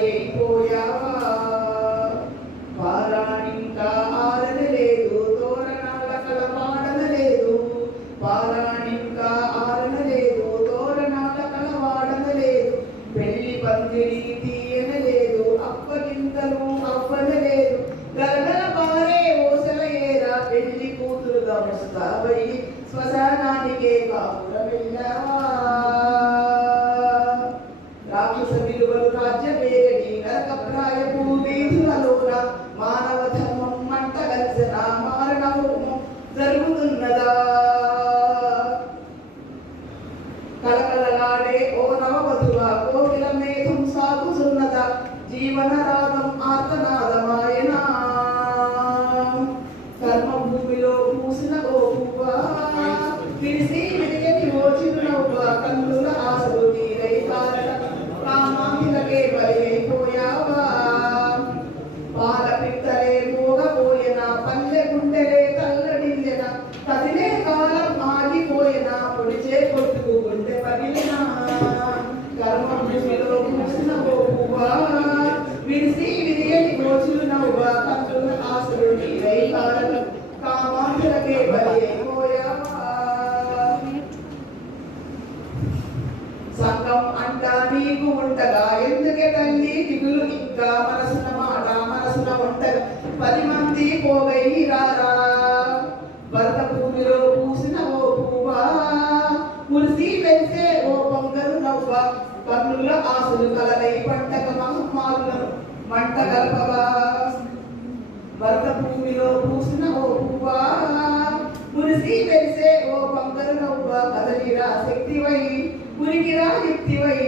అయిపోయావా పారాణింకా ఆరద లేదు తోరణాల కలవాడన లేదు పారాణింకా ఆరద లేదు తోరణాల కలవాడన లేదు పెళ్ళి పందిరి తీయన లేదు అప్పగింతలు అవ్వన లేదు గలగల పారే ఓసల ఏరా పెళ్ళి కూతురుగా వస్తావై శ్మశానానికే కాపురం వెళ్ళావా వీధులలోన మానవ ధర్మం మంట కలిసిన మారణ హోమం జరుగుతున్నదా? కలకలలాడే ఓ నవవధువ కోకిల మేఘం సాగుతున్నద? జీవన రాగం ఆర్తనాదమాయనా? కర్మ భూమిలో పూసిన ఓ పువ్వా? విడిసి సంఘం అంట నీకు ఉండగా ఎందుకే తల్లి దిగులు ఇంకా మనసున మాట మనసున ఉంటగా పది మంది పోగై రారా? భరత భూమిలో పూసిన ఓ పువ్వా? మురిసి వెళ్తే ఓ పొంగరు నవ్వ? కన్నుల ఆశలు కలలై భరత భూమిలో పూసిన ఓ పువ్వా? మురిసి ఓ పంకరు నవ్వ కదలిరా శక్తివై మురికిరా యుక్తివై